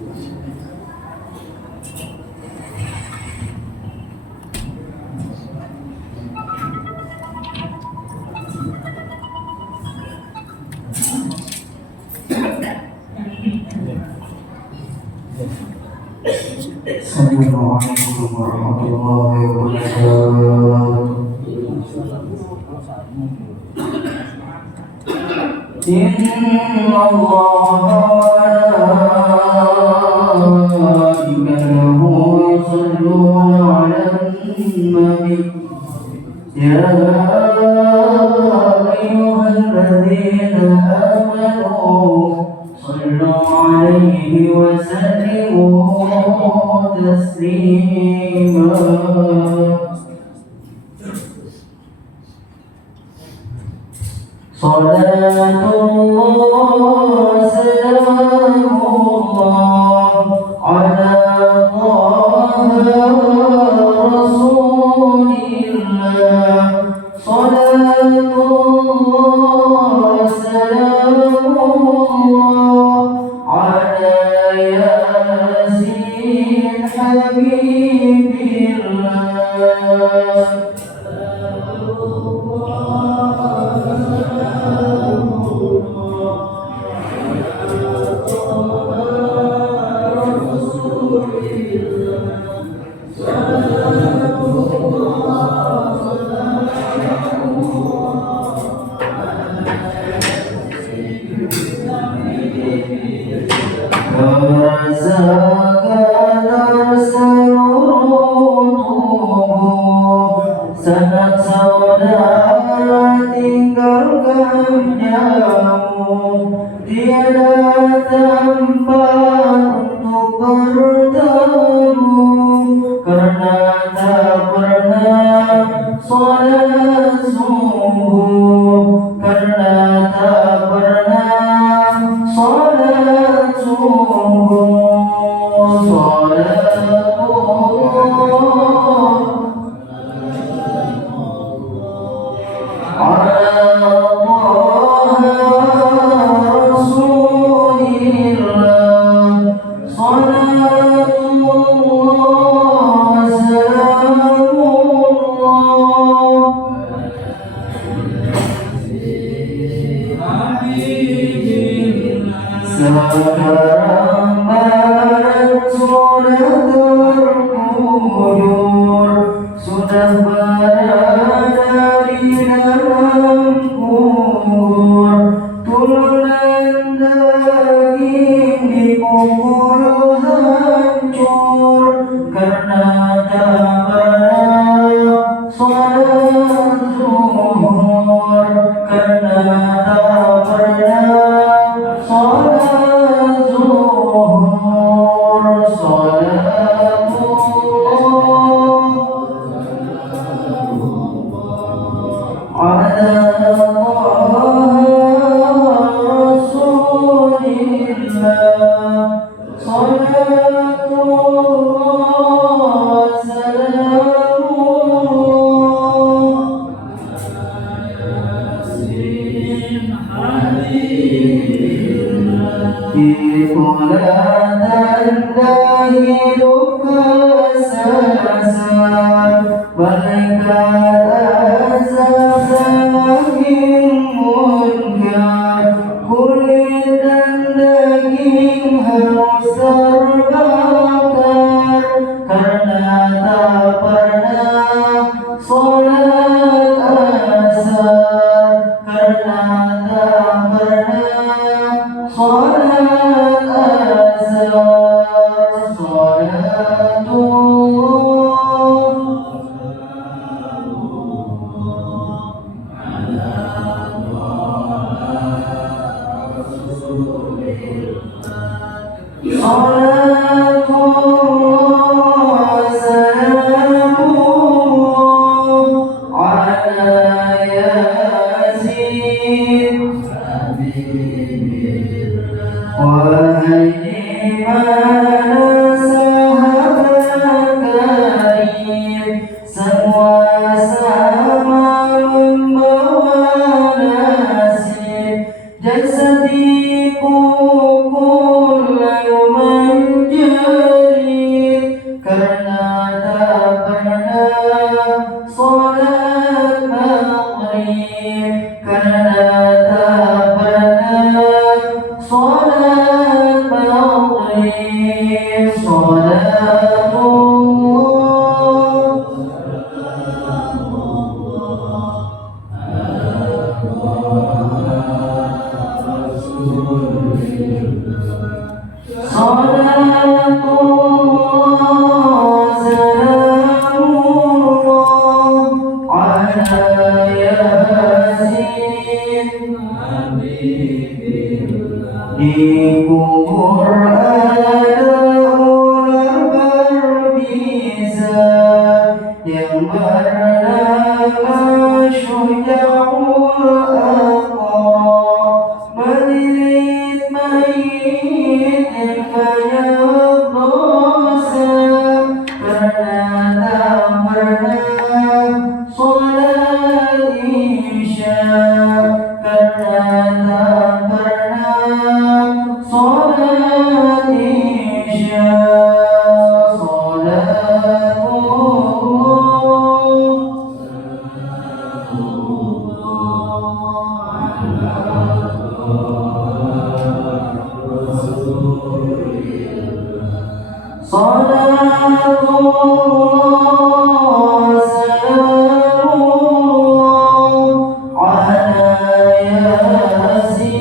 Assalamualaikum warahmatullahi wabarakatuh. Inna Allaha wa malaikatahu yusholluna 'alan nabi. Ya ayyuhalladzina amanu sallu 'alaihi wa sallimu taslima. Salatullah salamullah ala Taha Rasulillah. Salatullah salamullah ala Yasin Habibillah. Sanak saudara tinggalkan jauh, tiada tempat untuk bertemu, karena tak pernah sholat subuh, karena tak pernah sholat subuh. Sekarang barat sudah terkubur, sudah berada di dalam kubur, tulang dan daging dikubur hancur, karena tak pernah sholat zuhur, karena tak pernah itulah tanda hidup kesesatan, malaikat azab semakin munkar, kulit dan daging harus terbakar, karena tak pernah sholat asar, karena tak pernah sholat asar. Wahai di mana sahabat karib, semua sama membawa nasib, jasad dipukul lalu صلاة مغرب صلاة الله صلاة الله سلام الله على ياسين di kubur ada ular berbisa yang bernama Syuja'ul Aqra, melilit mayit yang banyak dosa, karena tak pernah sholat isya, karena tak pernah sholat isya. Salatullah salamullah ala yasin.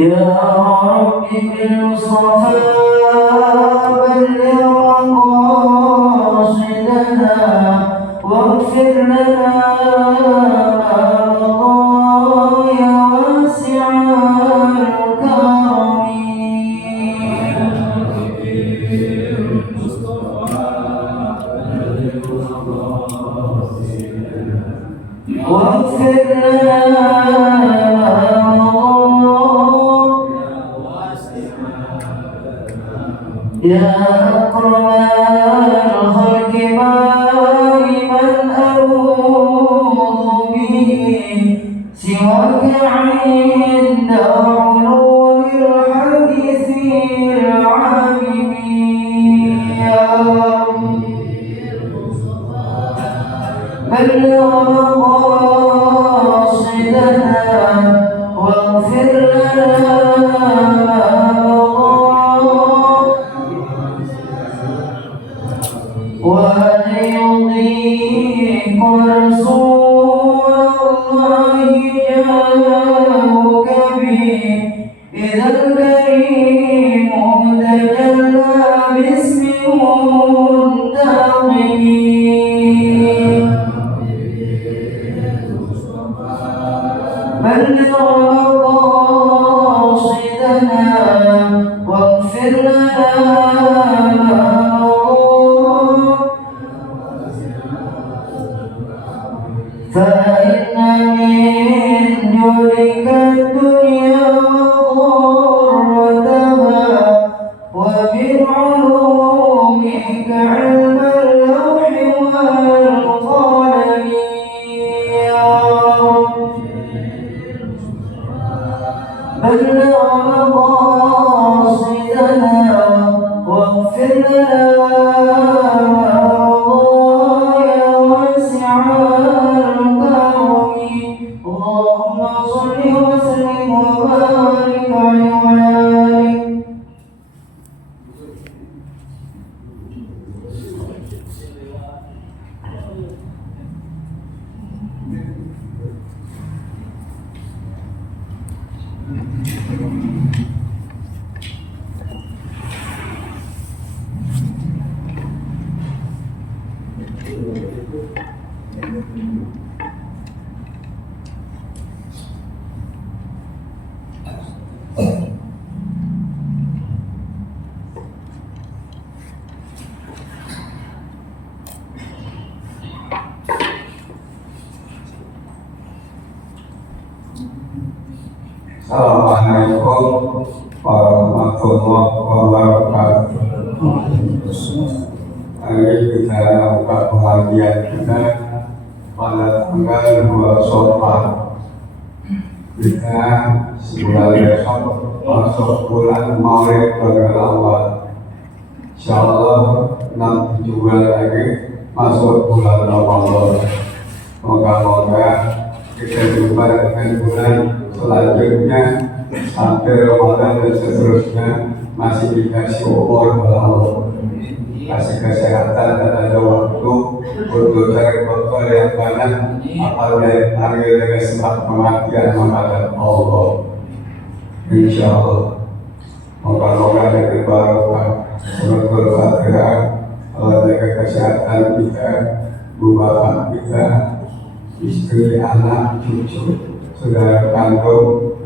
Ya Rabbi bil Mustafa balligh maqasidana waghfir lana واغفر لنا يا أكرم الخلق من أعوذ به سواك عند علو الحديث العامين يا بلغ مقاصدنا واغفر لنا وأن يضيق رسول الله جاءك به إذا الكريم تجلى باسم منتقم بلغ مقاصدنا واغفر لنا فإن من جودك الدنيا وضرتها ومن علومك علم اللوح والقلم يا رب بلغ مقاصدنا واغفر لنا يا واسع الكرم اللهم صل وسلم وبارك عليه وعلى آله. Assalamualaikum warahmatullahi wabarakatuh. Hari kita buka pengajian kita pada tanggal 2 Syawal. Kita sebulan besok masuk bulan Maulid Rabiul Awal. Insyaallah nanti juga lagi masuk bulan Ramadan. Moga-moga kita jumpa dengan bulan selanjutnya sampai Ramadan dan seterusnya masih dikasih umur oleh Allah, kasih kesehatan dan ada waktu untuk cari bekal yang banyak apalagi hari dengan sebab kematian menghadap Allah. Insya Allah moga-moga dengan barokah suratul Fatihah Allah jaga kesehatan kita, bapak kita, istri, anak, cucu, saudara kandung,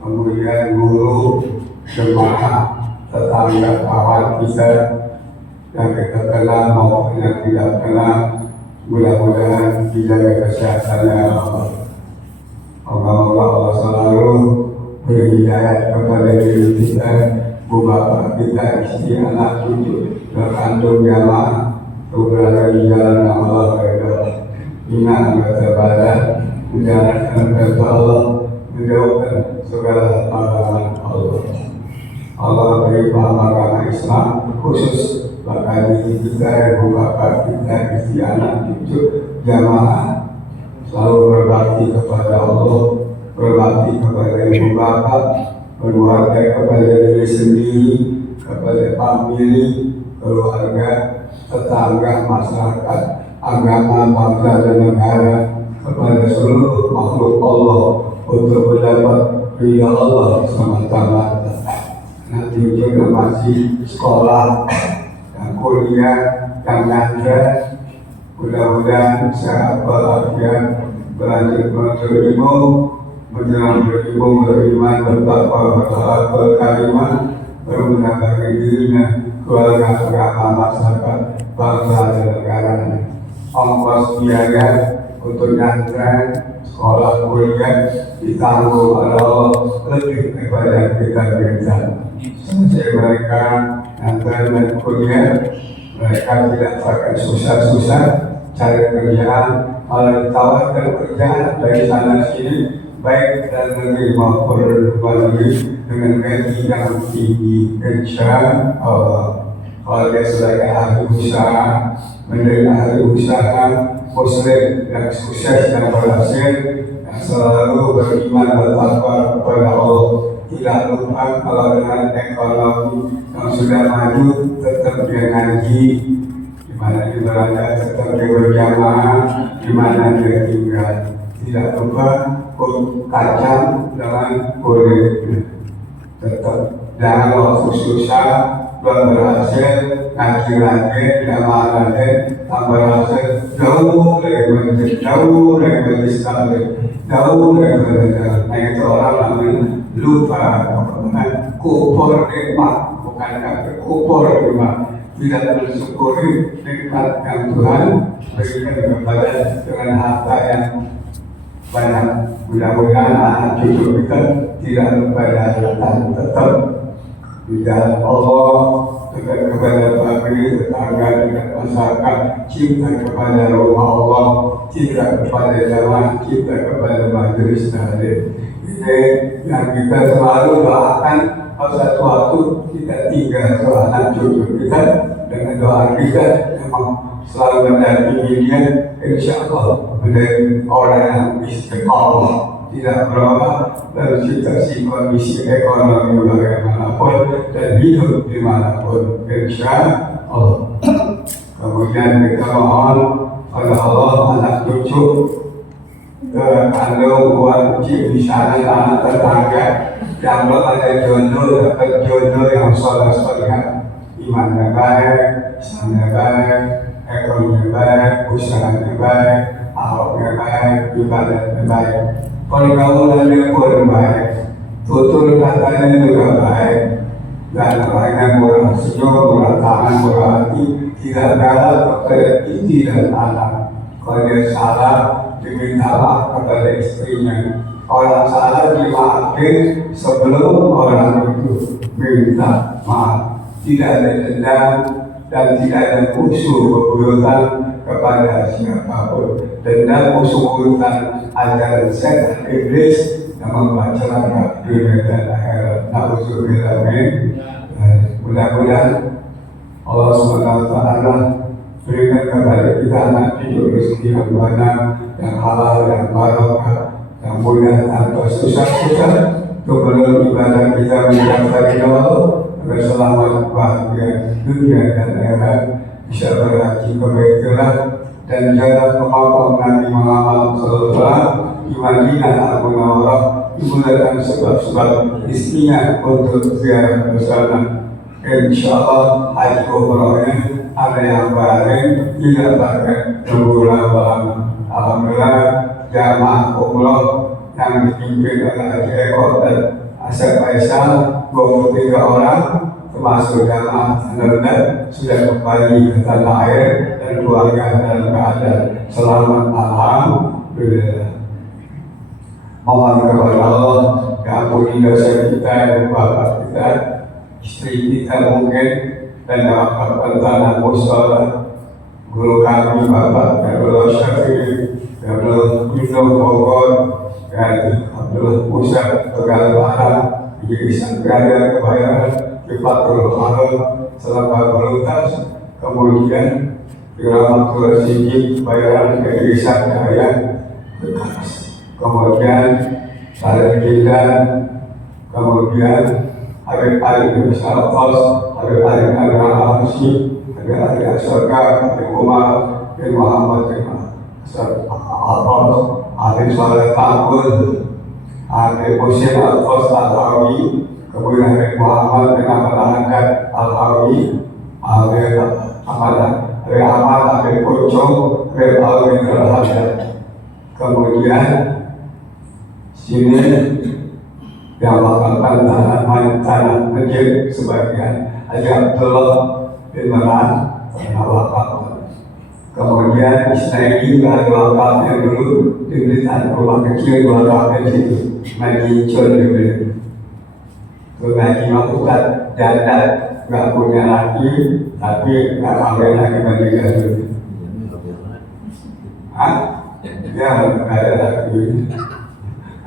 kemudian guru, jemaah, tetangga, kawan kita yang kita kenal maupun yang tidak kenal, mudah-mudahan dijaga kesehatannya Allah. Moga-moga Allah selalu beri hidayah kepada diri kita, bapak kita, istri, anak, cucu, berkandung jamaah, berada di jalan Allah berada. Ingat beribadah, menjalankan perintah Allah, menjauhkan segala larangan Allah. Allah beri paham agama Islam khusus bagi kita, bapak kita, istri, anak, cucu, jamaah selalu berbakti kepada Allah, berbakti kepada ibu bapak, keluarga, kepada diri sendiri, kepada famili, keluarga, tetangga, masyarakat, agama, bangsa dan negara, kepada seluruh makhluk Allah untuk mendapat ridha Allah semata-mata. Nanti juga masih sekolah dan kuliah yang nyandra, mudah-mudahan sehat walafiat, berlanjut menuntut ilmu, menjelang berilmu, beriman, bertakwa, bersalat, berkalimah, berguna bagi dirinya, keluarga, agama, masyarakat, bangsa dan negaranya. Ongkos biaya untuk nyantren, sekolah, kuliah ditanggung oleh Allah lebih daripada yang kita berikan. Selesai mereka nyantren dan kuliah, mereka tidak pakai susah-susah cari kerjaan, malah ditawarkan kerjaan dari sana sini, baik dan negeri maupun luar negeri dengan gaji yang tinggi. Insya Allah, kalau dia sebagai ahli usaha, menjadi ahli usaha muslim yang sukses dan berhasil, yang selalu beriman bertakwa kepada Allah, tidak lupa kalau dengan ekonomi yang sudah maju tetap dia ngaji, di mana dia berada tetap dia berjamaah, di mana dia tinggal, tidak lupa kacang dengan kulit, tetap jangan waktu susah belum berhasil, ngaji lagi, jamaah lagi, tambah hasil jauh dari masjid, jauh dari majlis taklim, jauh dari belajar. Nah itu orang namanya lupa, kupur nikmat, bukan kata kupur nikmat, tidak bersyukuri nikmat yang Tuhan berikan kepada dengan harta yang banyak. Mudah-mudahan anak cucu kita tidak lupa dan tetap di jalan Allah, dekat kepada famili, tetangga, dekat masyarakat, cinta kepada rumah Allah, cinta kepada jamaah, cinta kepada majelis taklim. Ini yang kita selalu doakan. Pada satu waktu kita tinggal anak cucu kita dengan doa kita memang selalu mendampingi dia, insya Allah menjadi orang yang istiqamah, tidak berubah dalam situasi kondisi ekonomi bagaimanapun dan hidup dimanapun, insya Allah. Kemudian kita mohon pada Allah anak cucu, kandung, buat cip di sana, anak tetangga yang belum ada jodoh, dapat jodoh yang soleh-soleh, imannya baik, Islamnya baik, ekonominya baik, usahanya baik, akhlaknya baik, ibadahnya baik, pergaulannya pun baik, tutur katanya juga baik, dan lainnya murah senyum, murah tangan, murah hati, tidak galak kepada istri dan anak. Kalau dia salah, diminta maaf kepada istrinya. Orang salah dimaafkan sebelum orang itu minta maaf. Tidak ada dendam dan tidak ada musuh bebuyutan kepada siapapun. Dendam musuh bebuyutan ajaran setan iblis yang membacakan dunia dan akhirat. Na'udzubillah min. Mudah-mudahan Allah SWT berikan kepada kita anak cucu rezeki yang banyak, yang halal, yang barokah, yang mudah tanpa susah-susah, untuk melalui ibadah kita mencapai Allah, agar selamat bahagia dunia dan akhirat, bisa berhaji ke Baitullah dan jalan ke makam Nabi Muhammad SAW di Madinah Al-Munawwarah, dimudahkan sebab-sebab istrinya untuk ziarah bersama. Insyaallah haji umrahnya ada yang bareng, tidak bareng, berbulan lama. Alhamdulillah jamaah umrah yang dipimpin oleh Haji Eko dan Asep Faisal 23 orang termasuk jamaah Anda sudah kembali ke tanah air dan keluarga dalam keadaan selamat. Alhamdulillah. Mohon kepada Allah yang ampuni dosa kita dan bapak kita, istri kita mungkin, dan yang tanah musola, guru kami Bapak Abdullah Syafi'i, Abdullah Yusuf Bogor, dan Abdullah Musa Tegal Barat, Isan Gada Kebayaran, Kifatul Malam, Selama Belutas, kemudian Diramatul Singgi Kebayaran, Isan Jaya, kemudian Salim Jindan, kemudian Habib Saltos, Habib Al-Rahmasi, Habib Al-Surga, Habib Umar, Habib Muhammad, Al-Atos, Habib Saleh Takul, Habib Husin Al-Tos Al-Hawi, kemudian Habib Muhammad bin Ahmad Al-Hawi, Habib Ahmad, Habib Ucung, Habib Al-Win Al-Hadad. Kemudian sini yang melakukan tanah masjid sebagian Haji Abdullah bin Meran pernah wakaf. Kemudian Isnaidi dari wakaf yang dulu diberikan rumah kecil wakaf di situ, Maji Cun diberi. Ngaji maksudkan janda nggak punya laki, tapi nggak kawin lagi menikah dulu. Ya nggak ada lagi.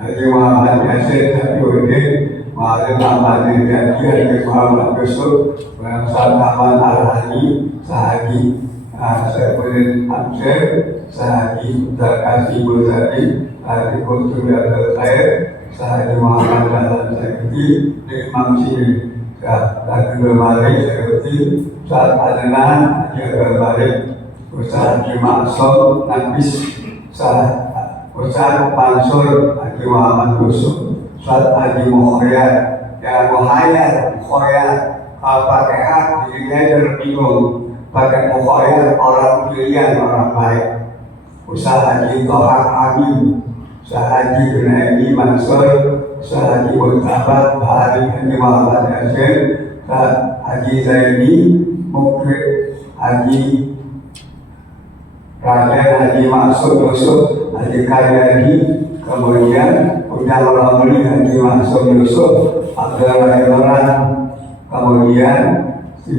Haji Muhammad Yasir Habibuddin, Muhammad Ahmad Jadi, Haji Muhammad Yusuf, Muhammad Al-Hadi, Sahaji Saifuddin Hamzah, Sahaji Zakasi Buzadi, Haji Qutbi Abdul Khair, Sahaji Muhammad Dahlan Sayyidi, Imam Sini, Haji Malik Sayyidi, Ustaz Adnan, Haji Abdul Malik, Ustaz Haji Maksum, Nabis, Ustaz Mansur, Haji Muhammad Yusuf, Ustaz Haji Mukhayat, ya Mukhayat, kalau pakai hak dirinya terbingung, pakai Mukhayat orang pilihan, orang baik. Ustaz Haji Toha Amin, Ustaz Haji Junaidi Mansur, Ustaz Haji Murtabat Bahari, Haji Muhammad Yasir, Ustaz Haji Zaini Mukri, Haji Raden, Haji Maksud Yusuf, Haji Karyadi, kemudian Undang Ramli, Haji Maksud Yusuf, Abdul Rahman, kemudian si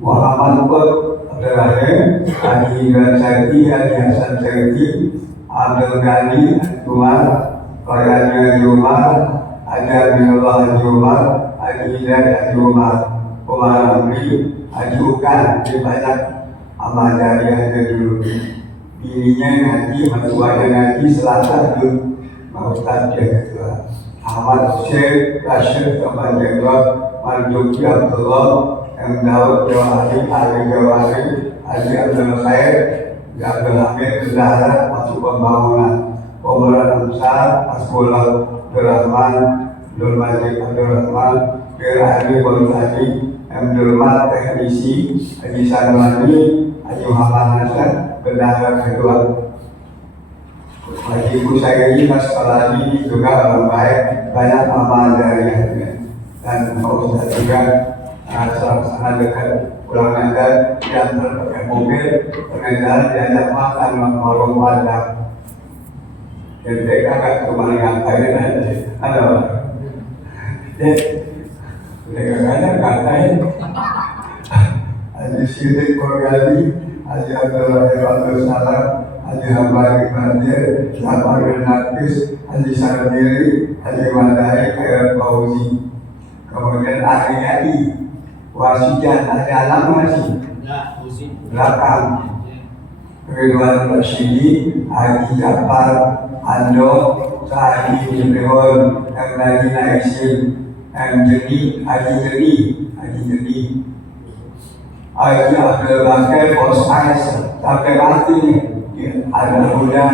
Muhammad Qut, Abdul Rahim, Haji Indra Saidi, Haji Hasan Saidi, Abdul Ghani, Umar, Qaryadi Haji Umar, Haji Abdullah Haji Umar, Haji Hidayat Haji Umar, Umar Ramli, Haji Ukan, di banyak amal jariah dulu. Bininya ngaji, mertuanya ngaji, selasa dulu mau Ustaz dia ketua. Ahmad Syekh, Rashid Taman Jenglot, Marjuki Abdullah, M. Daud Jawahari, Ali Jawahari, Haji Abdul Khair, Abdul Hamid Zahra, masuk pembangunan. Pemeran Amsar, Asbullah Abdul Rahman, Abdul Majid Abdul Rahman, Haji Bol Haji, Abdul Mat Teknisi, Haji Sanwani, Haji Muhammad Hasan, bendahara kedua. Haji Kusairi sekolah ini juga orang baik, banyak amal jariahnya. Dan Pak Ustaz juga sangat dekat pulang Medan, yang terpakai mobil, pengendara diajak makan warung Padang. Jadi kakak cuma ngatain aja, ada apa? Jadi kakaknya ngatain. Haji Sidik Korgali, Haji Abdul Rahim Abdul Salam, Haji Hambari Banjir, Jafar bin Nafis, Haji Sardiri, Haji Madai, Khairat Fauzi. Kemudian ahli Wasijan ada anak masih belakang. Ridwan Rasyidi, Haji Jafar, Ando, Sa'adi Jumrihon, M. Najin Aisyil, M. Jeni, Haji Jeni, Haji Abdul Bakir, Bos Ais, sampai mati ada Buddha,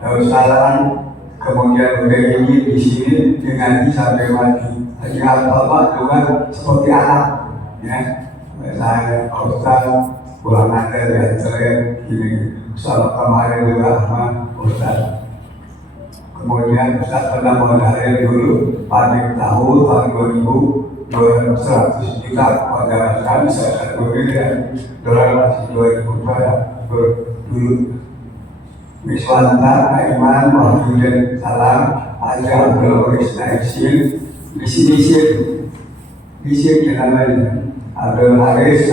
Darussalam, kemudian Buddha ini di sini dengan sampai mati. Haji Abdul juga seperti anak, ya. Saya Ustaz pulang nanti dan saya ini sama kemarin juga sama Ustaz. Kemudian Ustaz pernah mengajar dulu pada tahun 2000 juta pada kami saya berbeda $200 dulu. Wiswanta, Aiman, Wahyudin, Salam, Haji Abdul Waris Naiksil, Bisir namanya Abdul Haris,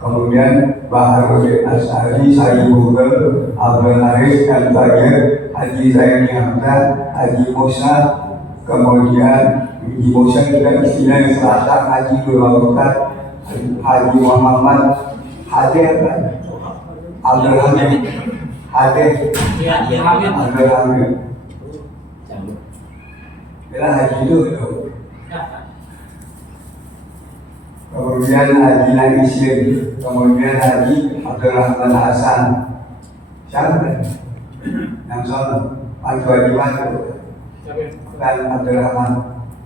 kemudian Baharudin Asari, Sayyid Bugel, Abdul Haris, Al-Tahir, Haji Zaini Hamzah, Haji Musa, kemudian Haji Musa juga istilah yang selatan, Haji Dulawutan, Haji Muhammad, Hadir, Abdul Hamid, Abdul Hamid. Bila Haji itu, kemudian Haji Naisir, kemudian Haji Abdul Rahman Hasan, siapa? Yang sana, Pak Haji Wadu, dan Abdul Rahman.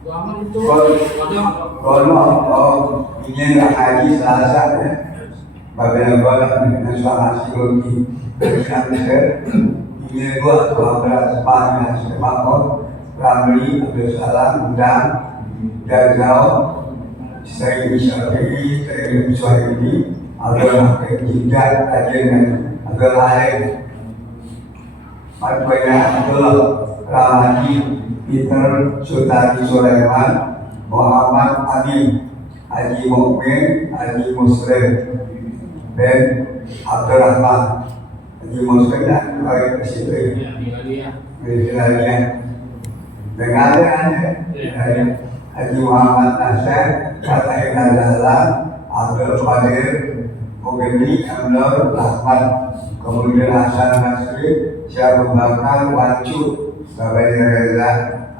Kalau ini yang Haji Selasa, Babel Golak dengan suara Siluti, ini dua 12 Panjang Sepakot, Ramli, Abdul Salam, dan Jazau, saya Syafi'i, saya Suhaimi, Abdul Hakim Jidat, Ajen, Abdul Halim, Matbaya Abdul Rahmani, Peter Sultani Sulaiman, Muhammad Amin, Haji Mukmin, Haji Muslim, dan Abdul Rahman. Haji Muslim dan Haji Presiden, dengan Haji Muhammad Nasir, Kata Inadalan, Abdul Qadir, Mugeni, Amnur, Rahmat, kemudian Hasan Nasri, Syarul Bakar, Wancu, Babai Reza,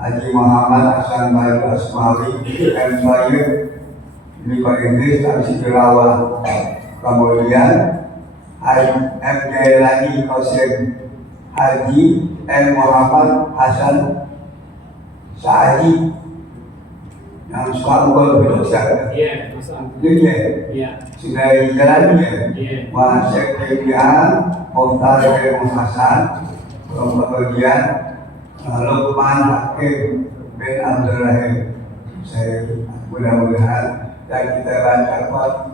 Haji Muhammad Hasan Bayu Asmawi, M. Sayyid, Niko Idris, Absi Jelawa, kemudian M. Jailani Qasim, Haji M. Muhammad Hasan Sa'adi, yang suka ukul berusaha, sudah jalannya, Wasyek Kebian, Muhtar Kebian Hasan, kemudian Lukman Hakim bin Abdul Rahim. Saya mudah-mudahan dan kita baca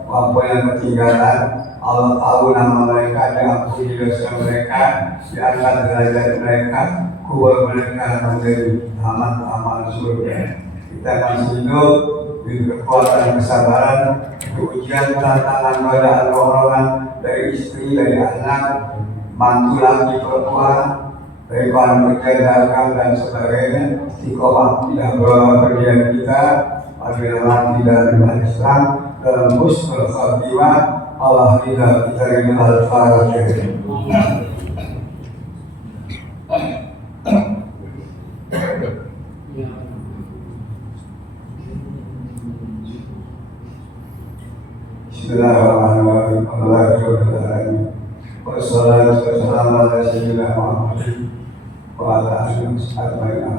apa yang ketinggalan, Allah tahu nama mereka, diampuni dosa mereka, diangkat derajat mereka, kubur mereka menjadi amal surga. Kita masih hidup di kekuatan kesabaran, ujian tantangan godaan orang dari istri, dari anak, mantu laki perempuan, dari kawan kerja dagang dan sebagainya. Istiqomah tidak bawa pergian kita, apabila mati dari Islam dalam husnul khatimah. Allah tidak kita ini al-Fatihah. Bismillahirrahmanirrahim. Alhamdulillah. Wassalatu wassalamu ala sayyidina Muhammad wa ala alihi wasallam.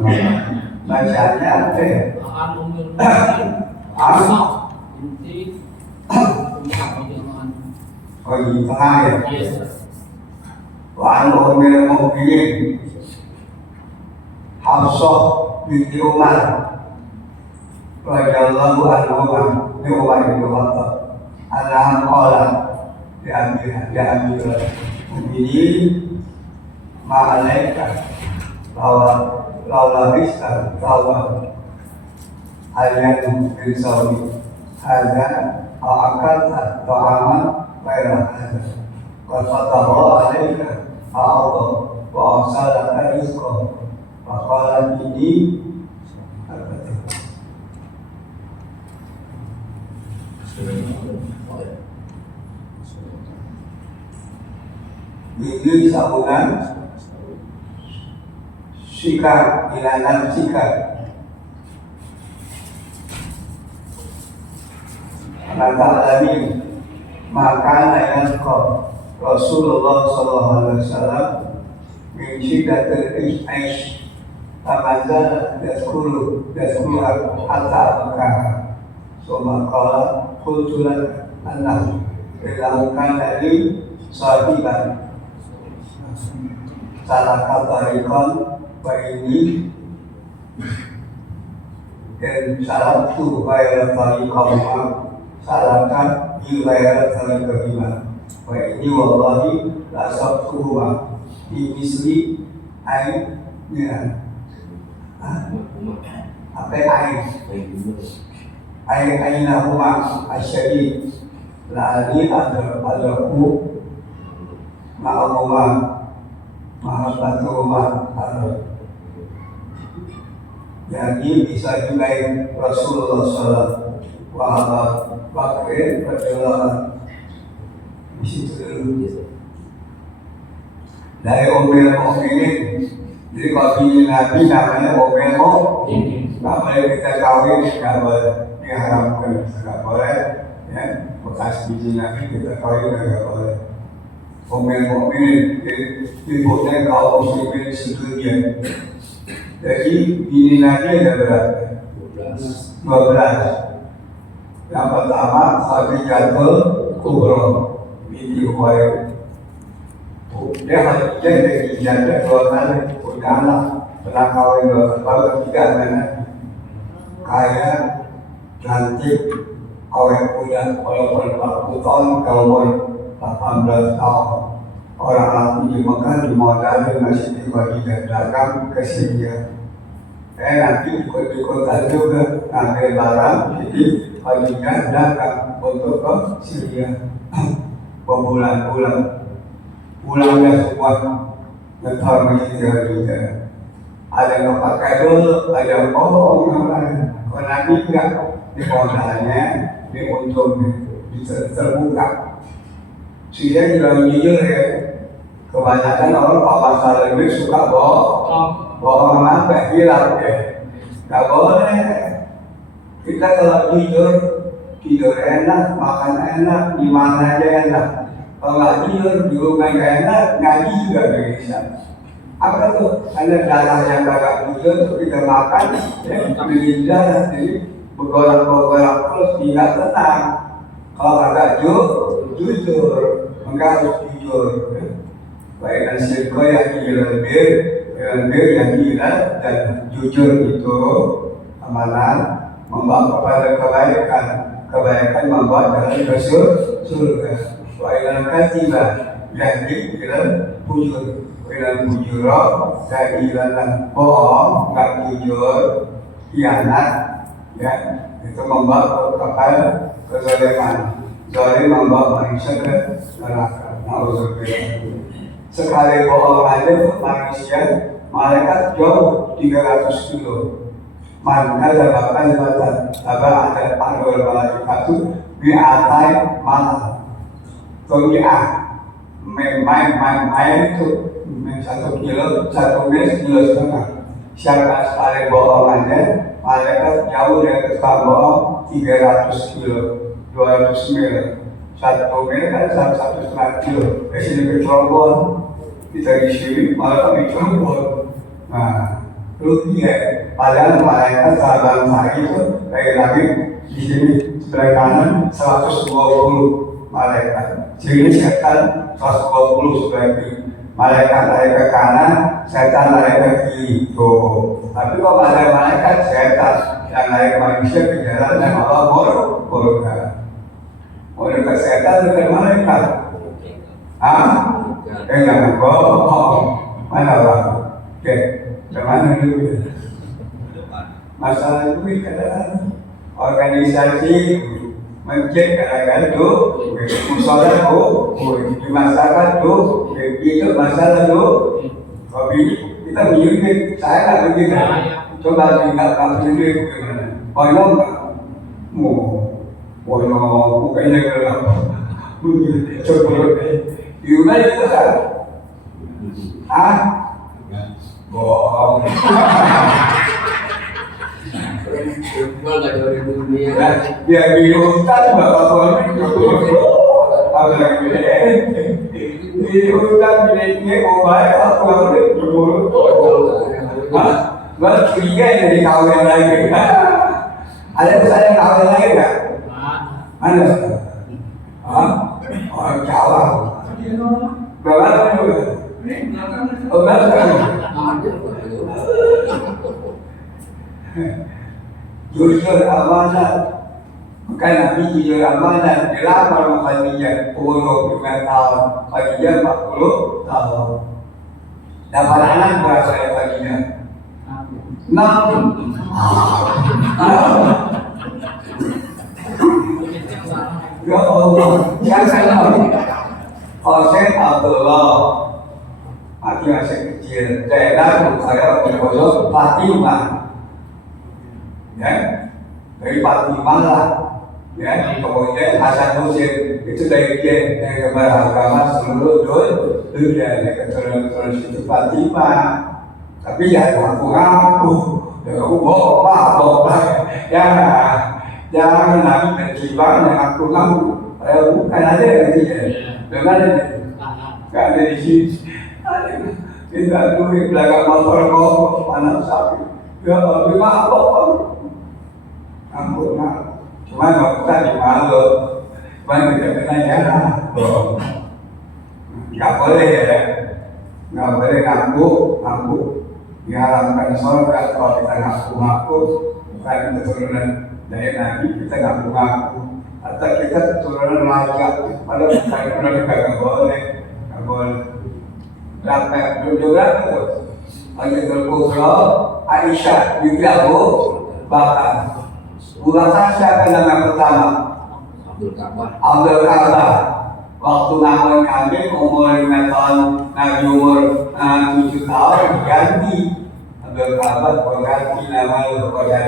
Bacanya apa ya? Oh di tengah ya? Wa an ummil mu'minin Hafsah binti Umar radhiyallahu anha ni Umar bin Khattab anha qalat ya Amirul Mukminin ma alaika laula bisa tawa ayat bin Saudi hadza akalta ta'aman baira hadza wa fatahu alaika a'adha wa asalaka rizqa wa qala ini ini sahunan sikap ilanan sikap kata alamin maka ayat kau Rasulullah SAW min syiddatil aish tamazal yaskulu hatta maka summa qala qultu lak annahu ila kana li sahiban salah kabarikon wa ini dan salah tu bayar tariqam salahkan ilayah saling beriman. Wa ini wallahi la sabtuhuma di misli airnya apa aina huma asyadi lali adaku ma'amuma mahabbatuhuma jadi bisa juga Rasulullah SAW pakai adalah di situ dari omel ini. Jadi kalau pilih Nabi namanya omel nggak boleh kita kawin, nggak boleh diharamkan, nggak boleh ya bekas biji Nabi kita kawin nggak boleh. Omel dibuatnya kaum muslimin sedunia. Jadi biji Nabi ada berapa? 12. Yang pertama Khadijatul Kubra binti Khuwailid. Dia Khadijah dari janda 2 kali, punya anak, pernah kawin 2 kali, ketiga anak kaya, cantik, kawin punya walaupun 40 tahun, kawin 18 tahun. Orang di Mekah dimodalin masih di Khadijah dagang ke Syria. Nanti ikut-ikutan juga ambil barang, jadi Khadijah dagang untuk ke Syria berbulan-bulan. Pulangnya semua ngetar masjid Khadijah. Ada yang pakai dulu, ada yang bohong yang lain. Kalau Nabi enggak, di modalnya, di untungnya, terbuka. Sehingga bilang jujur ya, kebanyakan orang kalau masalah lebih suka bohong sampai hilang ya. Gak boleh. Kita kalau jujur, tidur enak, makan enak, di mana aja enak. Kalau nggak jujur, di rumah nggak enak, ngaji juga nggak bisa. Apa tuh? Ada darah yang agak jujur, kita makan, ya, beli darah, jadi bergolak-golak terus, tidak tenang. Kalau agak jujur, maka harus jujur. Baik dan syirko yang bir yang gila dan jujur itu amalan membawa kepada kebaikan membawa dalam surga. Wa ilal katiba yahdi ilal bujur ilal bujuro dan ilal bohong nggak jujur khianat ya itu membawa kepada kezaliman. Zalim membawa manusia ke neraka. Sekali bohong aja manusia malaikat jauh 300 kilo. Maka bahkan ada panggul malaikat itu di atas malam. Tomiah main itu 1 kilo, 1 mil, 1,5 kilo. Siapa sekali bohong aja, malaikat jauh dari tukang bohong 300 kilo, 200 mil. 1 mil kan 1,5 kilo. Di sini ke Cirebon, kita di sini malah kami Cirebon. Nah, rugi ya. Padahal malaikat sahabat saya itu dari langit di sini sebelah kanan 120 malaikat. Sini setan 120 sebelah kiri. Malaikat lari ke kanan, setan lari ke kiri. Tuh. Tapi kalau ada malaikat setan yang lari manusia ke jalan yang Allah murka. Mau dekat setan dekat malaikat. Jangan bohong. Mana bang? Oke, kemana dulu? Masalah duit adalah organisasi masjid kadang-kadang musola di masyarakat itu masalah tapi kita menyulit saya nggak begitu. Coba tinggal kampung ini bagaimana? Payung nggak? Bukannya gelap. Coba di rumah itu kan Ah, bohong. Dia bingung kan bapak suami di hutan miliknya mobile aku udah dulu. Hah? Baru curiga jadi kawin lagi. Ada pesan yang kawin lagi nggak? Mana? Hah? Orang Jawa. Berapa juga? Oh, berapa? Jujur amanah. Bukan Nabi jujur amanah. Dilamar Khadijah umur 25 tahun. Khadijah 40 tahun. Dapat anak berapa ya Khadijah? 6. Ya Allah, siapa Hussein Abdullah masih kecil. Daerah saya diurus Fatimah, ya dari Fatimah lah, ya kemudian Hasan Hussein itu dari beragama seluruh dunia, keturunan itu Fatimah. Tapi ya ngaku-ngaku, ya bapak, ya jangan Nabi mencibang yang ngaku-ngaku. Bukan ada yang dia, bukan ada, nggak ada di sini. Kita duit belakang motor kok, panas sapi. Ya, lima apa? Ngaku. Cuma kita di malu, cuma kita kena ya. Nggak boleh ya, nggak boleh ngaku. Diharamkan sholat kalau kita ngaku-ngaku, bukan keturunan dari Nabi, kita ngaku-ngaku. Atau kita keturunan raja, padahal bukan keturunan nggak boleh. Berapa juga itu? Lagi terkumpul Aisyah binti Abu Bakar. Abu Bakar siapa nama pertama? Abdul Ka'bah. Waktu namun kami umur 5 tahun, Nabi umur 7 tahun ganti Abdul Ka'bah, ganti nama kepada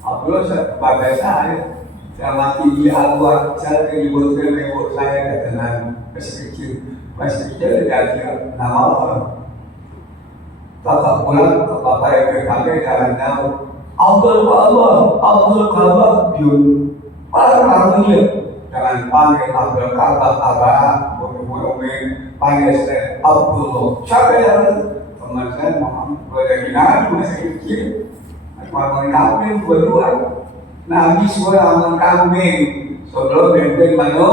Abdullah sebagai saya mati di Al-Quran, saya ribut saya kata masih kecil ganti nama orang. Bapak pulang ke bapak yang berkami jalan tahu Abdul Ka'bah biun orang dia jangan panggil Abdul Ka'bah Abah umum panggil saya Abdullah. Siapa yang teman saya Muhammad dari Nabi masih kecil makan kambing berdua. Nabi sudah makan kambing sebelum benteng mano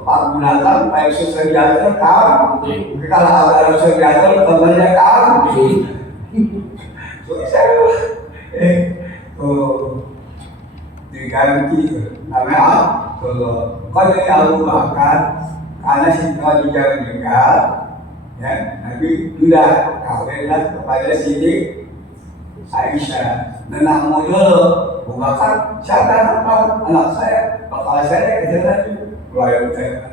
Pak binatang baik sosial kambing. Kalau ada sosial temannya kambing. Diganti namanya kalau jadi Abu Bakar karena si Khadijah meninggal, ya Nabi sudah kawinlah kepada Siti Aisyah. Nenek muda, Abu Bakar siapa anak saya, bakal saya kerja lagi. Lalu saya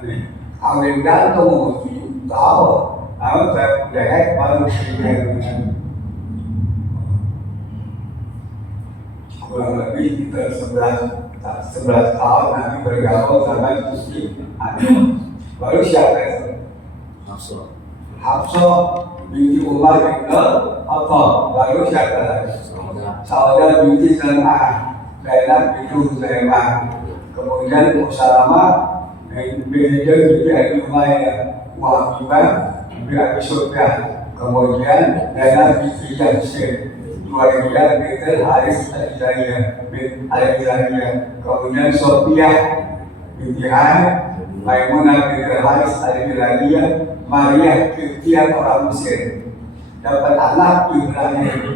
kawin gantung 7 tahun, lalu saya jahit baru kurang lebih kita 11 tahun nanti bergabung sama Siti Aisyah. Baru siapa itu? Hafsah binti Umar bin Khattab. Lalu siapa lagi? Saudah binti Zainab, Zainab binti Huzaimah. Kemudian Salamah binti Abi Umayyah, Wahibah binti Abi Sufyan. Kemudian Zainab binti Jahsy, Juwairiyah binti Haris Al-Hizaliyah. Kemudian Sophia binti Hanif, Maimunah binti Haris Al-Hizaliyah, Maria Kiptiah orang Mesir. Dapat anak Ibrahim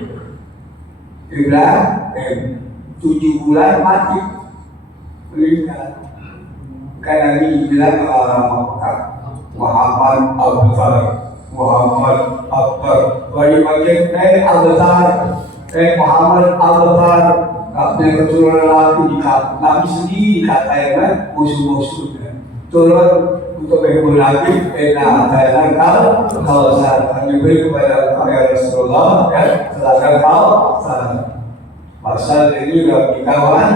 7 bulan mati meninggal. Karena dibilang orang Mekah Muhammad Abdul dari bagian Muhammad Abdul katanya keturunan laki Nabi sendiri katanya musuh-musuhnya turun untuk menghibur Nabi. Thailand kalau saya diberi kepada Rasulullah, ya silakan kau pasal ini bagi kawan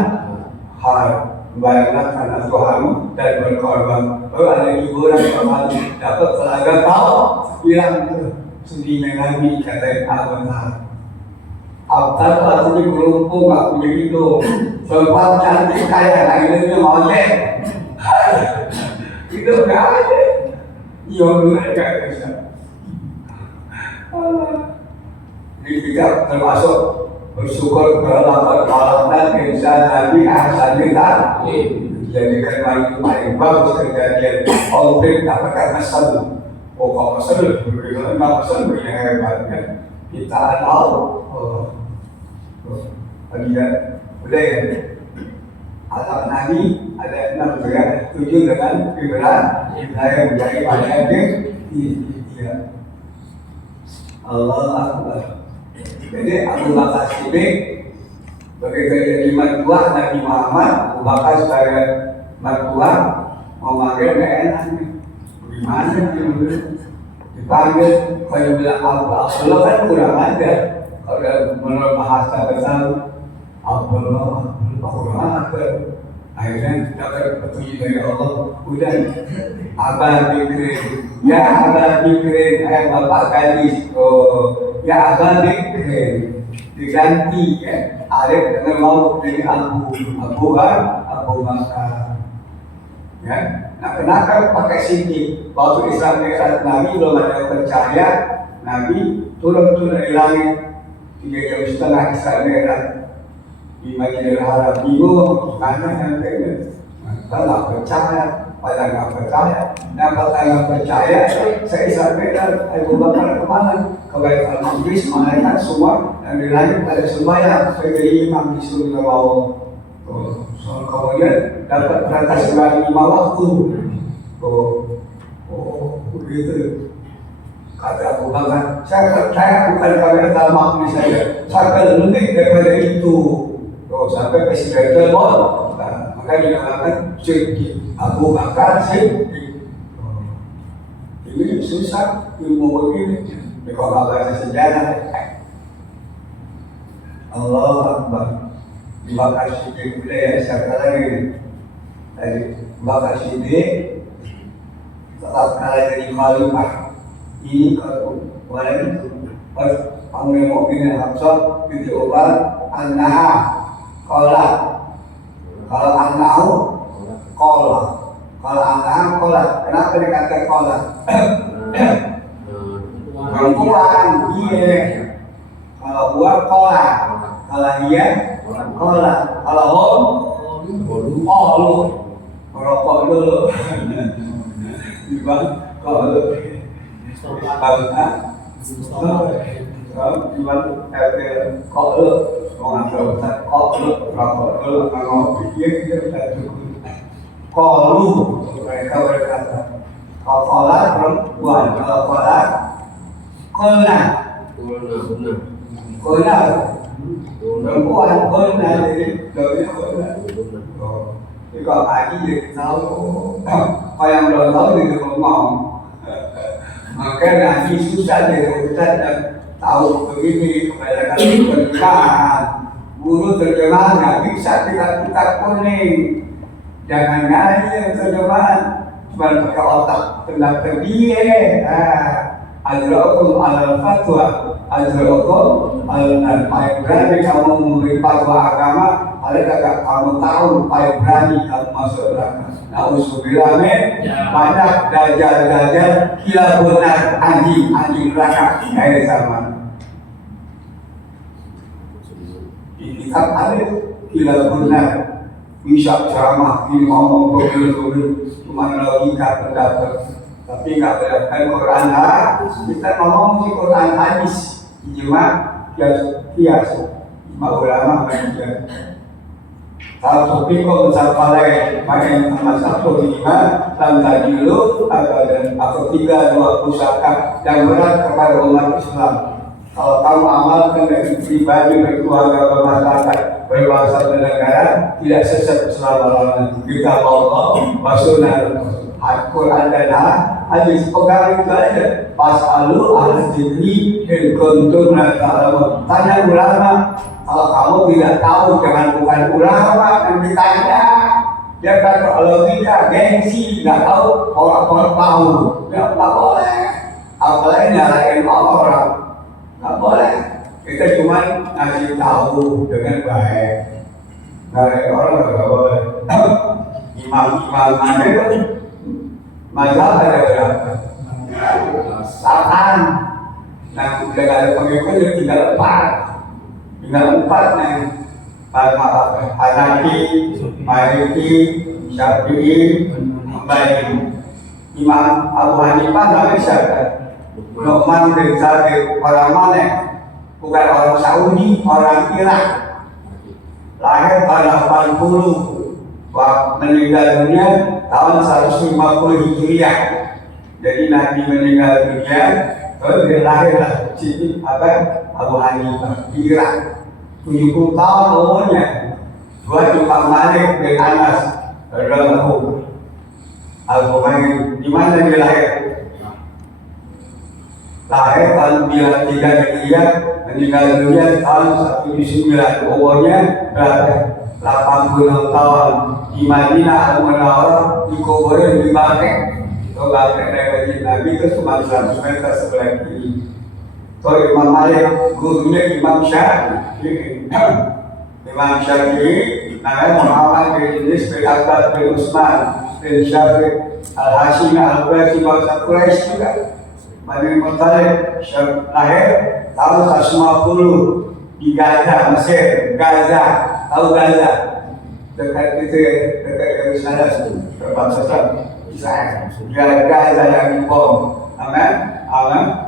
membayangkan karena Tuhan dan berkorban. Ada hiburan kembali dapat telaga tahu bilang sendiri Nabi kata Abang. Abang artinya beruntung nggak punya hidung, sempat cantik kaya lainnya monyet. Itu nggak ada. Iya nggak bisa. Jadi kita termasuk bersyukur kepada Allah dan insan Nabi Hasan kita. Jadi karena itu paling bagus kejadian konflik dapatkan asal. Oh kalau asal bagaimana asal yang hebat kan? Kita tahu. Dia boleh alam Nabi ada 6 bulan 7 dengan Ibrahim menjadi pada dia Allah Akbar. Jadi Abu Bakar Siddiq begitu jadi mertua Nabi Muhammad, Abu Bakar sebagai mertua mau manggil nggak enak nih. Gimana dipanggil kalau bilang Abdullah kan kurang ajar. Kalau menurut bahasa besar Abdullah kurang ajar. Akhirnya dapat petunjuk dari Allah. Udah Abah Bikrin, ya Abah Bikrin, Bapak Gadis, ya Abah Bikrin diganti ya. Arif dengan mau dari Abu Bakar. Ya, nah kenapa pakai sini? Waktu Islam Mi'raj Nabi belum ada percaya, Nabi turun dari langit 3 jam setengah Islam Mi'raj di Masjidil Haram. Bingung gimana yang kena? Kita nggak percaya, pada nggak percaya. Nah kalau nggak percaya, saya Islam Mi'raj Abu Bakar kemana? Ke Baitul Maqdis, malaikat semua dan di langit ada sembahyang sebagai imam di surga Allah. Soal kemudian dapat perintah sembahyang 5 waktu. Begitu. Kata Abu Bakar, saya bukan kamera tamak ini saja. Saya lebih daripada itu. Sampai presiden telepon, maka dinamakan Siddiq. Abu Bakar Siddiq. Ini susah ilmu begini. Kalau bahasa sejarah, Allah Akbar. Bakar Siddiq ya, siapa lagi? Tadi Bakar Siddiq tetap kalah dari khalifah. Ini kalau orang itu pas Panglima Mu'minin Hamzah binti Umar An-Naha Qala. Kalau An-Nahu Qala. Kalau An-Naha Qala. Kenapa dikatakan Qala? Perempuan, iya. Kalau buah Qala. Kalau iya Qala. Kalau lu merokok dulu. Gimana? Kalau mereka berkata kola perempuan, kalau kola kona perempuan kona jadi kona. Jadi kalau pagi dia tahu, kalau yang belum tahu dia ngomong. Maka ngaji susah dari Ustaz dan tahu begini kebanyakan terjemahan. Guru terjemahan nggak bisa tidak kuning. Jangan ngaji yang terjemahan cuma pakai otak tendang terdiri. Ajra'ukum alal fatwa, ajra'ukum alal paling berani kamu memberi fatwa agama, paling agak kamu tahu paling berani kamu masuk neraka. Na'udzubillah banyak dajjal kila benar anjing neraka kayak zaman. Di kitab Alif kila benar bisa ceramah, ini ngomong begini cuma logika pendapat. Tapi nggak berdasarkan Quran kita ngomong di Quran hadis ijma kias ulama banyak. Kalau topik kok mencapai main sama satu lima dan tajilu atau 3 pusaka yang berat kepada umat Islam. Kalau kamu amalkan dari pribadi, berkeluarga, bermasyarakat, berbangsa dan negara, tidak sesat selama-lamanya. Kita Allah, Rasulullah, Al-Quran dan hadis pegang itu aja. Pas'alu al-jibri in-kuntum la ta'lamun. Tanya ulama. Kalau kamu tidak tahu, jangan bukan ulama yang ditanya. Dia kata logika, gengsi, nggak tahu orang tahu, nggak boleh. Apalagi nyalain orang, nggak boleh. Kita cuma ngasih tahu dengan baik. Nyalain orang nggak boleh. Imam-imam ada itu masalah ada berapa? 8. Nah, udah gak ada pengikutnya tinggal 4 nih. Hanafi, Maliki, Syafi'i, Hambali. Imam Abu Hanifah namanya siapa? Nu'man bin Sabit. Orang mana? Bukan orang Saudi, orang Irak. Lahir pada 80, meninggal dunia tahun 150 Hijriah. Jadi Nabi meninggal dunia, terus dia lahirlah sini Abu Hanifah di Irak. 70 tahun umurnya. Dua Imam Malik bin Anas radhiyallahu anhu. Di mana dia lahir? Lahir tahun 3 Hijriah, meninggal dunia tahun 109. Umurnya berapa? 86 tahun. Di Madinah Al-Munawwarah, dikuburin di Baqi'. Itu Baqi' dari Masjid Nabi itu cuma 100 meter sebelah kiri. So Imam Malik gurunya Imam Syafi'i. Imam Syafi'i namanya Muhammad bin Idris bin Abbas bin Utsman bin Syafi'i Al-Hashimi Al-Quraisy bangsa Quraisy juga. Bani Muttalib lahir tahun 150 di Gaza, Mesir. Gaza, tahu Gaza? Dekat itu, dekat Yerusalem, perbatasan Israel. Gaza yang dibom. Amin.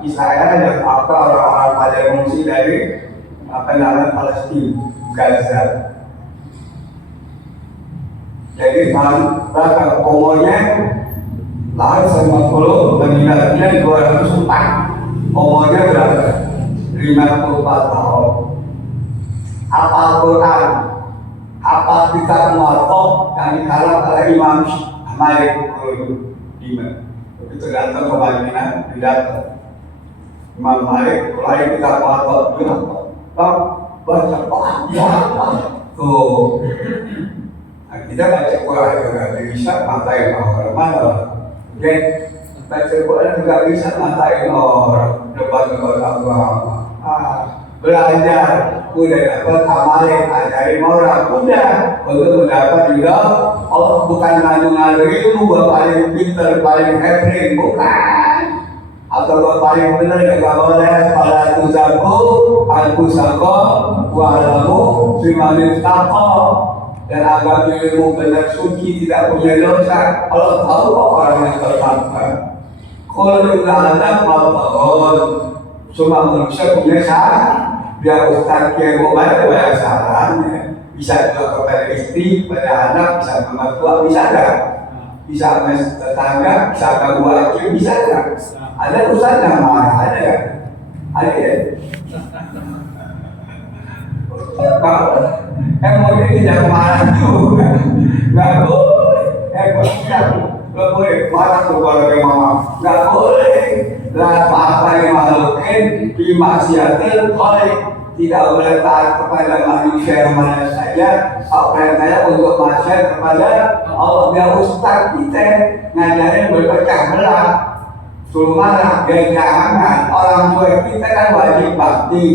Israel yang orang-orang pada mengungsi dari Palestina, Gaza. Jadi berapa umurnya? Lahir 50, meninggal dunia 204. Umurnya berapa? 54 tahun. Hafal Quran, hafal kitab Muwatta yang dikarang oleh Imam Malik Begitu datang ke Madinah, didatang Imam Malik, mulai kita patut dia baca tuh. Nah, kita baca Quran juga bisa matain orang. Oke, baca Quran juga bisa matain orang depan agama. Belajar, udah dapat amalin, ajarin orang, udah untuk mendapat juga. Allah bukan ngadu-ngadu ilmu, gua paling pintar, paling hebat, bukan. Atau gua paling benar, gak boleh. Pada tuzaku, anfusaku, wa'alamu, bimanin tako. Dan agama ilmu benar suci, tidak punya dosa. Allah tahu kok orang yang tertanpa. Kalau juga ada mal-mal, cuma manusia punya salah. Biar Ustaz Kiai banyak salahnya. Bisa juga kepada istri, pada anak, bisa sama tua, bisa enggak? Bisa sama tetangga, bisa sama wajib, bisa enggak? Ada Ustaz yang marah, ada enggak? Ada ya? Emosi tidak marah juga. Enggak boleh. Emosi enggak boleh marah kepada mama. Enggak boleh. Lah apa yang malukin di maksiatil khaliq. Tidak boleh taat kepada manusia yang mana saja. Apa yang saya untuk maksiat kepada Allah. Dia Ustaz kita ngajarin berpecah belah, suruh marah, jangan. Orang tua kita kan wajib bakti,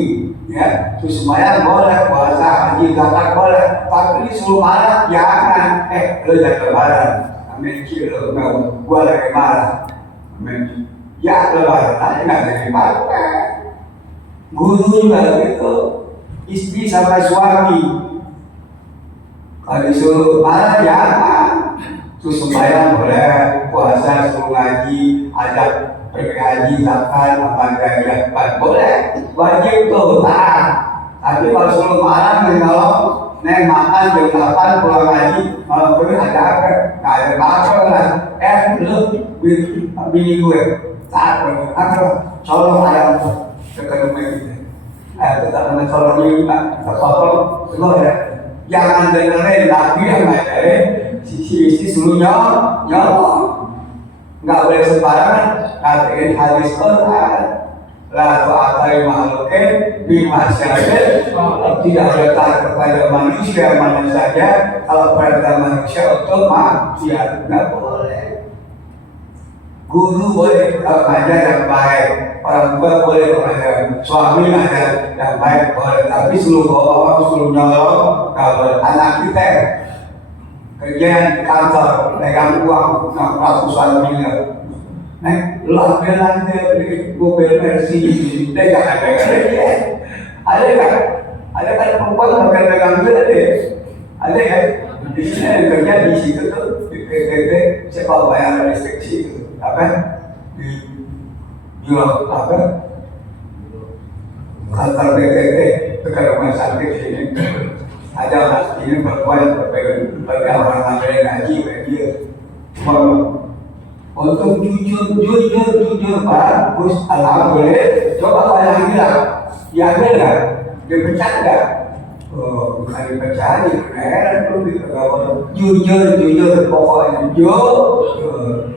ya. Terus sembahyang boleh, puasa, haji, zakat boleh. Tapi suruh marah jangan. Lo jangan lebaran. Amin. Kilo nggak, gua lagi marah. Amin. Ya lebaran, tapi nggak jadi marah. Guru juga gitu, istri sama suami. Kalau disuruh marah jangan. Terus sembahyang boleh, puasa, suruh ngaji, ajak pergi haji, zakat, apa gaya, boleh. Wajib tuh taat. Tapi kalau suruh marah, kalau neng makan jam 8 pulang ngaji, malam pergi ada apa? Nggak ada apa lah. Lu bini gue taat pergi. Colong ayam ketemu kita. Tetap mencolong juga, terpotong semua ya. Jangan dengerin lagi yang ngajarin si suruh nyolong. Nggak boleh sembarangan ngatain hadis Quran. La ta'atai makhlukin bima syahid. Tidak ada taat kepada manusia mana saja kalau perintah manusia untuk maksiat. Nggak boleh. Guru boleh mengajar yang baik, orang tua boleh mengajar, suami mengajar yang baik boleh, tapi seluruh orang suruh nyolong kalau anak kita kerja di kantor pegang uang ratusan miliar. Lu ambil nanti beli mobil Mercy, dia jangan pegang dia. Ada kan? Ada kan perempuan pegang duit ada? Ada kan? Di sini yang kerja di situ tuh di PTT sekolah bayar listrik situ apa? Di jual apa? Kantor PTT dekat rumah sakit sini. Ada mas ini perempuan pegang orang yang ngaji dia. Untuk jujur bagus, alhamdulillah. Coba kalau hilang, diambil nggak? Dipecat nggak? Oh, bukan dipecat, jujur pokoknya jujur.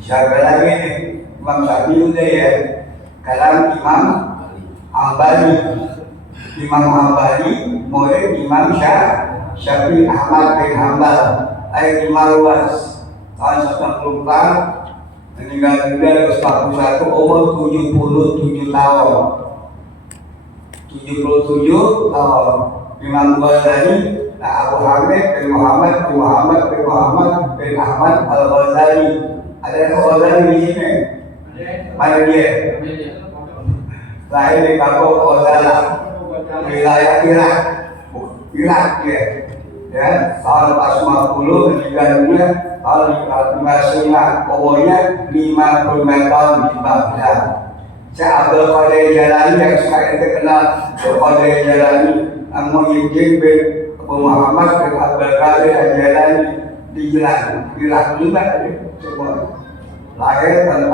Siapa lagi nih? Imam Syafi'i udah ya. Kalam Imam Ambali, Imam Ambali, murid Imam Syafi'i Ahmad bin Hanbal. Lahir di Marwas tahun 94, meninggal dunia 41, umur 77 tahun. 77 tahun. Imam Ghazali, Abu Hamid bin Muhammad bin Muhammad bin Muhammad bin Ahmad Al-Ghazali. Ada Al-Ghazali di sini? Mana dia? Lahir di kampung Ghazala, wilayah Irak dia. Ya, tahun 50 meninggal dunia tahun 55, umurnya 55 tahun di Baghdad. Syekh Abdul Qadir Jalani yang sekarang terkenal Qadir Jalani, Muhyiddin bin Abu Muhammad bin Abdul Qadir Jalani di Irak juga semua. Lahir tahun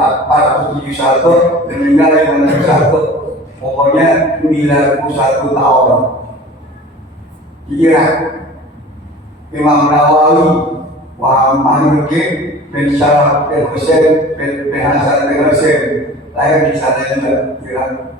471, meninggal 51, umurnya 91 tahun di Irak. Imam Nawawi, Muhammad bin Syaraf bin Husain bin Hasan bin Husain, lahir di sana juga, Irak.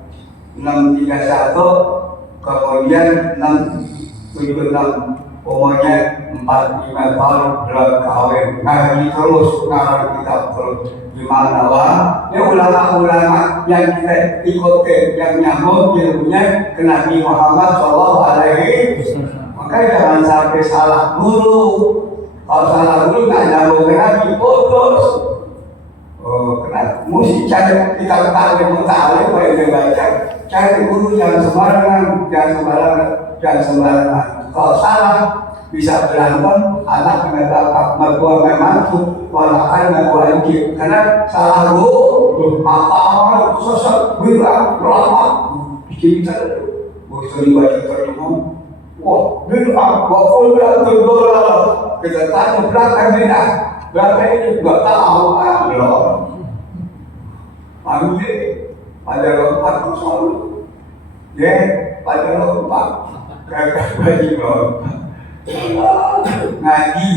631, kemudian 676, umurnya 45 tahun, belum kawin. Ngaji terus, ngarang kitab terus. Imam Nawawi, ini ulama-ulama yang kita ikuti, yang nyambung ilmunya ke Nabi Muhammad SAW. Makanya jangan sampai salah guru. Kalau salah guru nggak nyambung ke Nabi, putus. Kenapa? Mesti cari kita tahu apa yang dia baca. Cari guru yang sembarangan, jangan sembarangan. Kalau salah bisa berantem, anak mendapat mertua memang walakan mertua ini. Karena salah guru, apa sosok bilang lama bikin kita, bosori baca terjemah. Wah, bid'ah, wakul bilang terbola. Kita tanya berapa bid'ah, berapa ini nggak tahu. Belum. Ambil pada lompat soal, ya, pada lompat kakak baju lompat. Ngaji,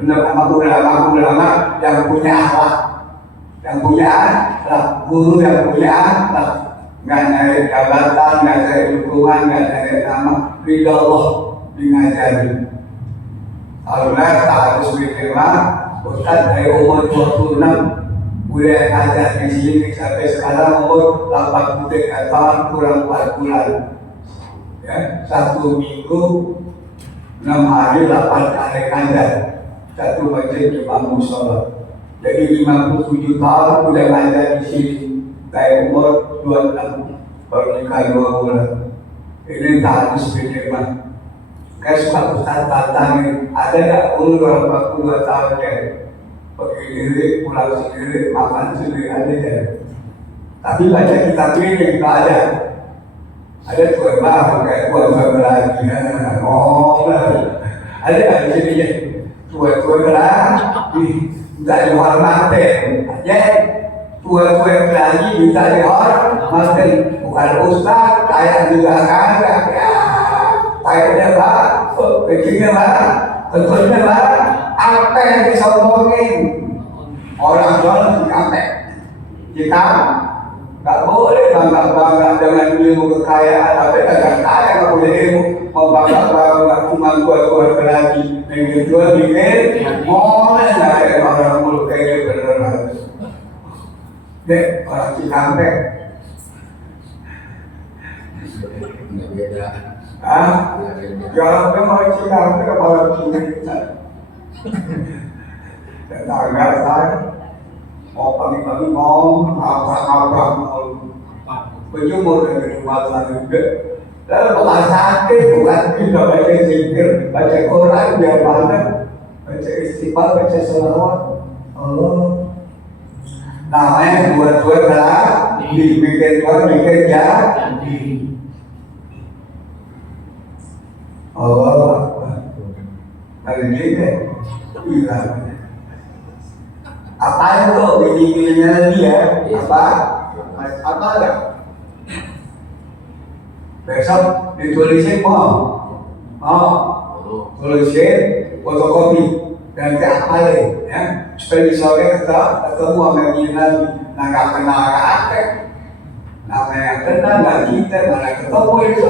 benar ulama yang punya akhlak, guru yang punya akhlak. Nggak nyari jabatan, nggak nyari dukungan, nggak nyari nama, ridha Allah ngajari. Allah tak harus diterima. Ustaz dari umur 26 udah ngajar di sini sampai sekarang umur 83 tahun kurang 4 bulan. Ya, 1 minggu 6 hari 8 kali ngajar, 1 masjid Imam Musola. Jadi 57 tahun udah ngajar di sini. Saya umur 26, baru nikah 2 bulan. Ini tak harus diterima. Kayak suka Ustaz tantangin, ada nggak umur 42 tahun ya? Pergi diri, pulang sendiri, makan sendiri, ada ya? Tapi baca kitab ini nggak ada. Ada tuan baru kayak tuan baru lagi. Ada nggak di sini ya? Tuan lagi, nggak dihormatin. Ya. Tua-tua lagi minta dihormatin, bukan ustaz, kayak juga kagak ya, kayaknya lah, kecilnya lah, tentunya lah, apa yang disombongin, Orang jual Cikampek. Kita nggak boleh bangga-bangga dengan ilmu kekayaan, tapi nggak kaya nggak boleh ilmu. Mau bangga-bangga cuma jual-jual lagi, jual bikin, boleh nggak ada orang mulut kayak beneran. Dek, orang Cikampek. Nggak beda. Ya, memang Cikampek orang Cikampek. Nggak saya. Mau pagi-pagi mau abang-abang mau berjemur dari rumah juga. Lalu kalau sakit bukan kita baca zikir, baca Quran biar mana, baca istighfar, baca selawat. Allah. Namanya buat-buat lah, dibikin buat bikin jadi. Allah. Hari ini hilang. Apa itu bini-bininya dia? Apa ada? Besok ditulisin tulisin fotokopi dan apa ya? Supaya sore ketemu sama dia lagi. Nah nggak kenal apa? Namanya kenal nggak kita mana ketemu itu?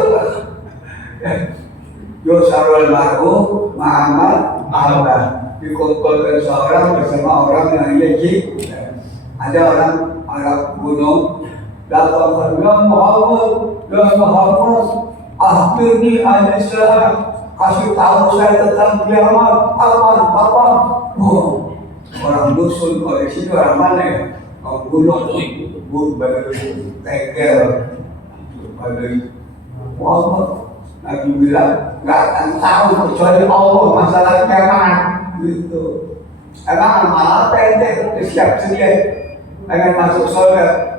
Yusarul Mar'u Muhammad Allah. Dikumpulkan seorang bersama orang yang yajib. Ada orang Arab gunung datang ya Muhammad akhirnya ada saya kasih tahu saya tentang kiamat apa orang dusun kalau di sini orang mana ya orang gunung baru tegel baru Muhammad Nabi bilang nggak akan tahu kecuali Allah masalah kiamat gitu. Emang malah pendek, siap sedia pengen masuk surga.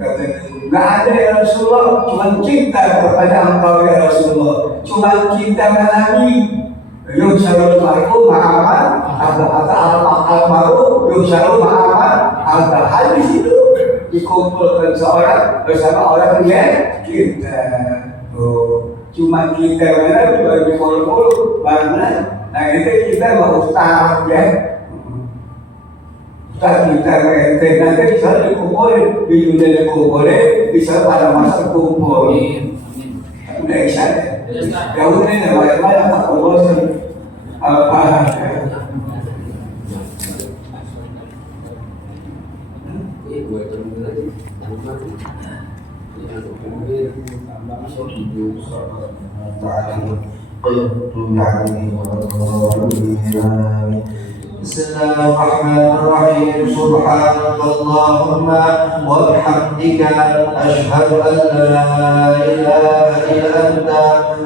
Katanya, nggak ada ya Rasulullah, cuma cinta kepada engkau ya Rasulullah, cuma cinta kepada Nabi. Yusarul Mar'u Muhammad, ada al-Mar'u Yusarul Muhammad, ada hadis itu dikumpulkan seorang bersama orang yang cinta. Cuma kita mana dibagi mulu-mulu, mana? Nah itu kita mau ustaz ya. Ustaz kita nanti bisa dikumpulin, bisa dikumpulin, bisa pada masa kumpul. Udah bisa ya. Ya udah nih, bagaimana tak bosan apa? بسم الله الرحمن الرحيم سبحانك اللهم وبحمدك أشهد أن لا إله إلا أنت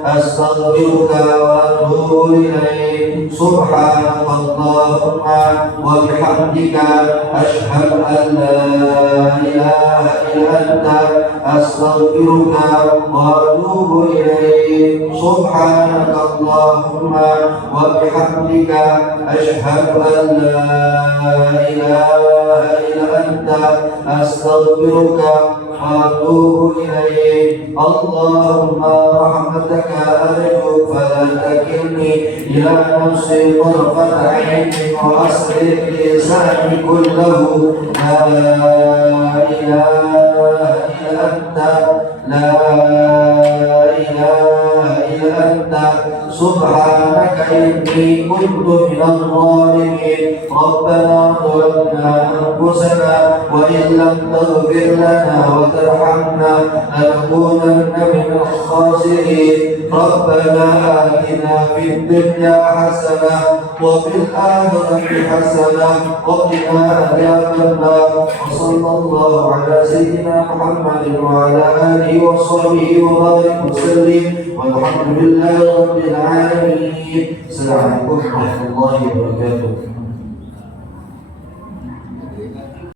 أستغفرك وأتوب إليك سبحانك اللهم وبحمدك أشهد أن لا إله إلا أنت أستغفرك وأتوب إليك سبحانك اللهم وبحمدك أشهد أن لا إله إلا أنت أستغفرك وأتوب إليك اللهم رحمتك أرجو فلا تكلني إلى نفسي طرفة عين وأصلح لساني كله لا إله إلا أنت لا إله إلا أنت سبحانك إني كنت من الظالمين ربنا ظلمنا أنفسنا وإن لم تغفر لنا وترحمنا لنكونن من الخاسرين ربنا آتنا في الدنيا حسنة وفي الآخرة حسنة وقنا عذاب النار وصلى الله على سيدنا محمد وعلى آله وصحبه وبارك وسلم والحمد لله رب العالمين. السلام عليكم ورحمة الله وبركاته.